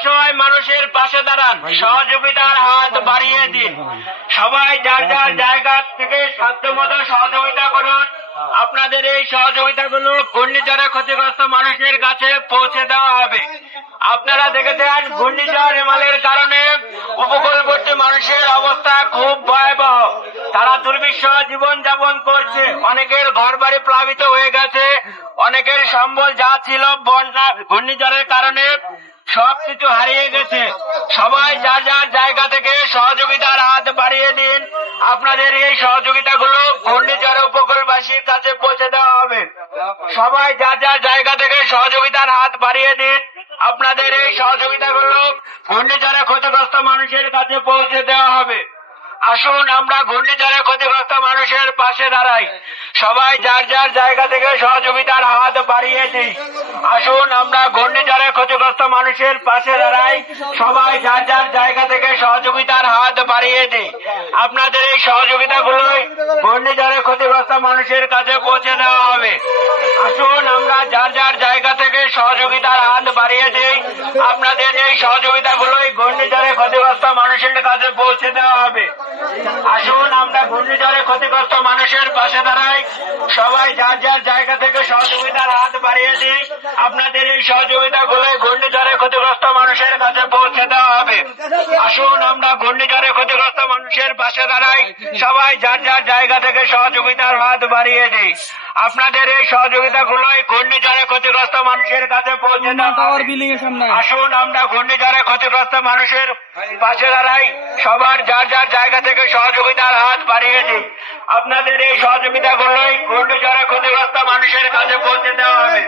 অসহায় মানুষের পাশে দাঁড়ান। সহযোগিতার হাত বাড়িয়ে দিন। সবাই যার যার জায়গা থেকে সাধ্যমতো সহযোগিতা করুন। আপনাদের এই সহযোগিতাগুলো ঘূর্ণিঝড়ে ক্ষতিগ্রস্ত মানুষের কাছে পৌঁছে দেওয়া হবে। আপনারা দেখেছেন ঘূর্ণিঝড় হিমালয়ের কারণে উপকূলবর্তী মানুষের অবস্থা খুব ভয়াবহ। তারা দুর্বিষহ জীবন যাপন করছে। অনেকের ঘর বাড়ি প্লাবিত হয়ে গেছে। অনেকের সম্বল যা ছিল বন্যা ঘূর্ণিঝড়ের কারণে সবকিছু হারিয়ে গেছে। সবাই যার যার জায়গা থেকে সহযোগিতার হাত বাড়িয়ে দিন। আপনাদের এই সহযোগিতাগুলো ঘূর্ণিঝড় উপকূলবাসীর কাছে পৌঁছে দেওয়া হবে। সবাই যার যার জায়গা থেকে সহযোগিতার হাত বাড়িয়ে দিন। আপনাদের এই সহযোগিতাগুলো ঘূর্ণিঝড়ে ক্ষতিগ্রস্ত মানুষের কাছে পৌঁছে দেওয়া হবে। আসুন, আমরা ঘূর্ণিঝড়ে ক্ষতিগ্রস্ত মানুষের পাশে দাঁড়াই। সবাই যার যার জায়গা থেকে সহযোগিতার হাত বাড়িয়ে দিই। আসুন, আমরা ঘূর্ণিঝড়ে ক্ষতিগ্রস্ত মানুষের পাশে দাঁড়াই, সবাই যার যার জায়গা থেকে সহযোগিতার হাত বাড়িয়ে দিই। আপনাদের এই সহযোগিতাগুলোই ঘূর্ণিঝড়ে ক্ষতিগ্রস্ত মানুষের কাছে পৌঁছে দেওয়া হবে। আসুন, আমরা যার যার জায়গা থেকে সহযোগিতার হাত বাড়িয়ে দিই। আপনাদের এই সহযোগিতা সহযোগিতাগুলোই ঘূর্ণিঝড়ে ক্ষতিগ্রস্ত মানুষের কাছে পৌঁছে দেওয়া হবে। আসুন আমরা ঘূর্ণিঝড়ে ক্ষতিগ্রস্ত মানুষের পাশে দাঁড়াই। সবাই যার যার জায়গা থেকে সহযোগিতার হাত বাড়িয়ে দিই আপনাদের এই সহযোগিতা সহযোগিতাগুলোই ঘূর্ণিঝড়ে ক্ষতিগ্রস্ত মানুষের কাছে পৌঁছে দেওয়া হবে। আসুন আমরা ঘূর্ণিঝড়ে ক্ষতিগ্রস্ত মানুষের পাশে দাঁড়াই। সবাই যার যার জায়গা থেকে সহযোগিতার হাত বাড়িয়ে দিই আপনাদের এই সহযোগিতাগুলোই ঘূর্ণিঝড়ে ক্ষতিগ্রস্ত মানুষের কাছে পৌঁছে দেওয়া আসুন আমরা ঘূর্ণিঝড়ে ক্ষতিগ্রস্ত মানুষের পাশে দাঁড়াই। সবার যার যার জায়গা থেকে সহযোগিতার হাত বাড়িয়ে দিই আপনাদের এই সহযোগিতা সহযোগিতাগুলোই ঘূর্ণিঝড়ে ক্ষতিগ্রস্ত মানুষের কাছে পৌঁছে দেওয়া হবে।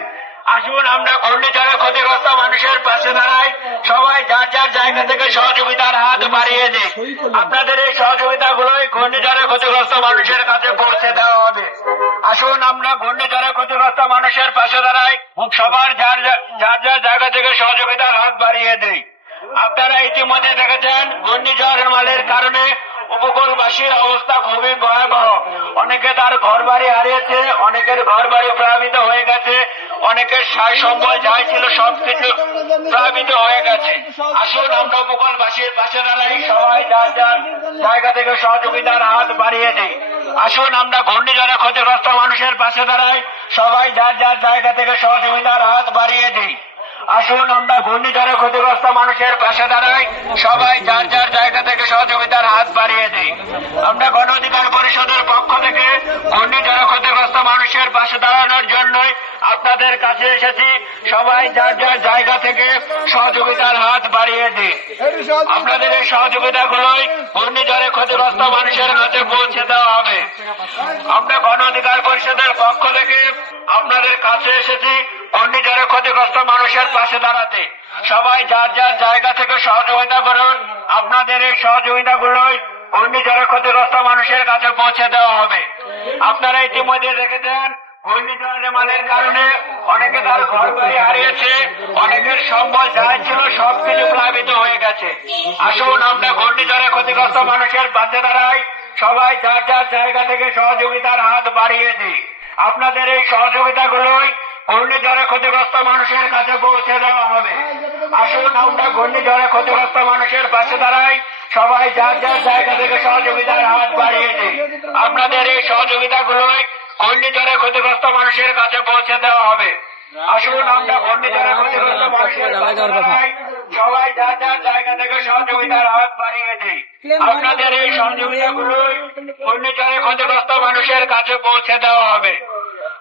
আসুন, আমরা ঘূর্ণিঝড়ে ক্ষতিগ্রস্ত মানুষের পাশে দাঁড়াই। সবাই যার যার জায়গা থেকে সহযোগিতার হাত বাড়িয়ে দিই আপনাদের এই সহযোগিতাগুলোই ঘূর্ণিঝড়ে ক্ষতিগ্রস্ত মানুষের কাছে পৌঁছে দেওয়া হবে। আসুন, আমরা ঘূর্ণিঝড়ে ক্ষতিগ্রস্ত মানুষের পাশে দাঁড়াই। সবার যার যার যার জায়গা থেকে সহযোগিতার হাত বাড়িয়ে দেই। আপনারা ইতিমধ্যে দেখেছেন ঘূর্ণিঝড় মালের কারণে উপকূলবাসীর অবস্থা খুবই ভয়াবহ। অনেকে তার ঘর বাড়ি হারিয়েছে, অনেকের ঘর বাড়ি প্লাবিত হয়ে গেছে, অনেকের সার সম্বল যাই ছিল সবকিছু প্লাবিত হয়ে গেছে। আসুন আমরা উপকূলবাসীর পাশে দাঁড়াই, সবাই যার যার জায়গা থেকে সহযোগিতার হাত বাড়িয়ে দিই। আসুন আমরা ঘূর্ণিঝড়ে ক্ষতিগ্রস্ত মানুষের পাশে দাঁড়াই, সবাই যার যার জায়গা থেকে সহযোগিতার হাত বাড়িয়ে দিই। আসুন আমরা ঘূর্ণিঝড়ে ক্ষতিগ্রস্ত মানুষের পাশে দাঁড়াই। সবাই যার যার জায়গা থেকে সহযোগিতার হাত বাড়িয়ে দিই। আমরা গণ অধিকার পরিষদের পক্ষ থেকে ঘূর্ণিঝড়ে ক্ষতিগ্রস্ত মানুষের পাশে দাঁড়ানোর জন্যই আপনাদের কাছে এসেছি। সবাই যার যার জায়গা থেকে সহযোগিতার হাত বাড়িয়ে দিই। আপনাদের এই সহযোগিতাগুলোই ঘূর্ণিঝড়ে ক্ষতিগ্রস্ত মানুষের কাছে পৌঁছে দেওয়া হবে। আমরা গণ অধিকার পরিষদের পক্ষ থেকে আপনাদের কাছে এসেছি। ঘূর্ণিঝড়ে ক্ষতিগ্রস্ত মানুষের পাশে দাঁড়াতে, সবাই যার যার জায়গা থেকে সহযোগিতা করুন আপনাদের এই সহযোগিতাগুলোই ঘূর্ণিঝড়ে ক্ষতিগ্রস্ত মানুষের কাছে পৌঁছে দেওয়া হবে। আপনারা ইতিমধ্যে দেখেছেন ঘূর্ণিঝড় মালের কারণে অনেকে তার ঘর বাড়ি হারিয়েছে, অনেকের সম্বল যাই ছিল, সবকিছু প্লাবিত হয়ে গেছে। আসুন আমরা ঘূর্ণিঝড়ে ক্ষতিগ্রস্ত মানুষের পাশে দাঁড়াই, সবাই যার যার জায়গা থেকে সহযোগিতার হাত বাড়িয়ে দিই। আপনাদের এই সহযোগিতাগুলোই ঘূর্ণিঝড়ে ক্ষতিগ্রস্ত মানুষের কাছে পৌঁছে দেওয়া হবে। আসুন, আমরা ঘূর্ণিঝড়ে ক্ষতিগ্রস্ত মানুষের পাশে দাঁড়াই। সবাই যার যার জায়গা থেকে সহযোগিতার হাত বাড়িয়ে দিই আপনাদের এই সহযোগিতাগুলোই ঘূর্ণিঝড়ে ক্ষতিগ্রস্ত মানুষের কাছে পৌঁছে দেওয়া হবে। আসুন, আমরা ঘূর্ণিঝড়ে ক্ষতিগ্রস্ত মানুষের পাশে দাঁড়াই। সবাই যার যার জায়গা থেকে সহযোগিতার হাত বাড়িয়ে দিই আপনাদের এই সহযোগিতা সহযোগিতাগুলোই ঘূর্ণিঝড়ে ক্ষতিগ্রস্ত মানুষের কাছে পৌঁছে দেওয়া হবে।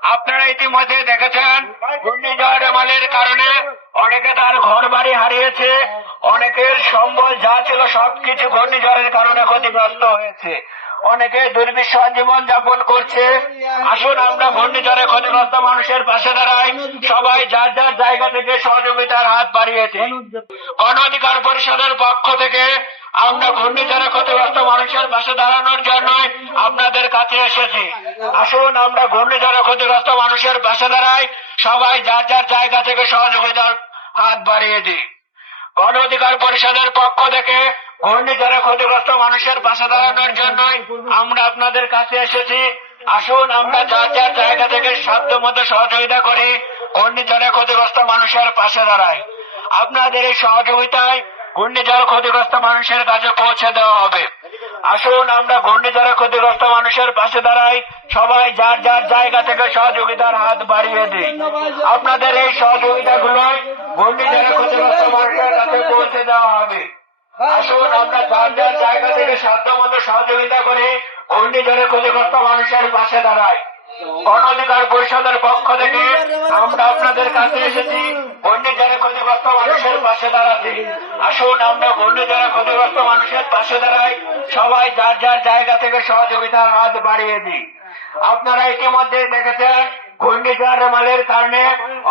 আপনারা ইতিমধ্যে দেখেছেন, ঘূর্ণিঝড় এমালের কারণে অনেকে তার ঘর বাড়ি হারিয়েছে, অনেকের সম্বল যা ছিল সবকিছু ঘূর্ণিঝড়ের কারণে ক্ষতিগ্রস্ত হয়েছে। অনেকে দুর্বিষহ জীবন যাপন করছে। আসুন আমরা ঘূর্ণিঝড়ে ক্ষতিগ্রস্ত মানুষের পাশে দাঁড়াই। সবাই যার যার জায়গা থেকে সহযোগিতার হাত বাড়িয়েছে। গণ অধিকার পরিষদের পক্ষ থেকে আমরা ঘূর্ণিঝড়ে ক্ষতিগ্রস্ত মানুষের পাশে দাঁড়ানোর জন্য আপনাদের কাছে এসেছি। আসুন আমরা ঘূর্ণিঝড়ে ক্ষতিগ্রস্ত মানুষের পাশে দাঁড়াই। সবাই যার যার জায়গা থেকে সহযোগিতার হাত বাড়িয়ে দিই। গণ অধিকার পরিষদের পক্ষ থেকে ঘূর্ণিঝড়ে ক্ষতিগ্রস্ত মানুষের পাশে দাঁড়ানোর জন্যই আমরা আপনাদের কাছে এসেছি। আসুন আমরা যার যার জায়গা থেকে সাধ্য মতো সহযোগিতা করি ঘূর্ণিঝড়ে ক্ষতিগ্রস্ত মানুষের পাশে দাঁড়াই আপনাদের এই সহযোগিতায় ঘূর্ণিঝড় ক্ষতিগ্রস্ত মানুষের কাছে পৌঁছে দেওয়া হবে। আসুন আমরা ঘূর্ণিঝড়ে ক্ষতিগ্রস্ত মানুষের পাশে দাঁড়াই, সবাই যার যার জায়গা থেকে সহযোগিতার হাত বাড়িয়ে দিই। আপনাদের এই সহযোগিতাগুলোই ঘূর্ণিঝড়ে ক্ষতিগ্রস্ত মানুষের কাছে পৌঁছে দেওয়া হবে। আসুন আমরা যার যার জায়গা থেকে সাধ্যমতো সহযোগিতা করে ঘূর্ণিঝড়ে ক্ষতিগ্রস্ত মানুষের পাশে দাঁড়াই গণ অধিকার পরিষদের পক্ষ থেকে আমরা আপনাদের কাছে এসেছি ঘূর্ণিঝড়ে ক্ষতিগ্রস্ত মানুষের পাশে দাঁড়াতে। আসুন আমরা ঘূর্ণিঝড়ে ক্ষতিগ্রস্ত মানুষের পাশে দাঁড়াই। সবাই যার যার জায়গা থেকে সহযোগিতার হাত বাড়িয়ে দিই। আপনারা ইতিমধ্যে দেখেছেন ঘূর্ণিঝড় মালের কারণে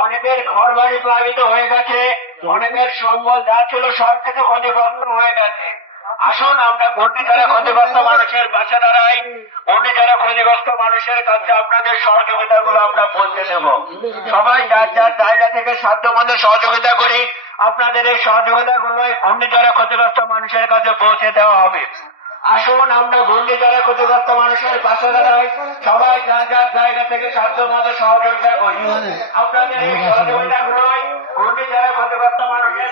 অনেকের ঘর বাড়ি প্লাবিত হয়ে গেছে। অনেকের সম্বল যা ছিল সব থেকে ক্ষতিগ্রস্ত হয়ে গেছে। আসুন, আমরা ঘূর্ণিঝড়ে ক্ষতিগ্রস্ত মানুষের পাশে দাঁড়াই। ঘূর্ণিঝড়ে ক্ষতিগ্রস্ত মানুষের কাছে আপনাদের সহযোগিতা গুলো আমরা পৌঁছে দেব। সবাই যার যার জায়গা থেকে সাধ্য মতো সহযোগিতা করি, আপনাদের এই সহযোগিতা গুলো অন্য যারা ক্ষতিগ্রস্ত মানুষের কাছে পৌঁছে দেওয়া হবে। আসুন আমরা ঘূর্ণিঝড়ে ক্ষতিগ্রস্ত মানুষের পাশে দাঁড়াই। সবাই যা যার জায়গা থেকে সাধ্য মতো সহযোগিতা করি। আপনাদের এই সহযোগিতাগুলোই দ্বারা ক্ষতিগ্রস্ত মানুষের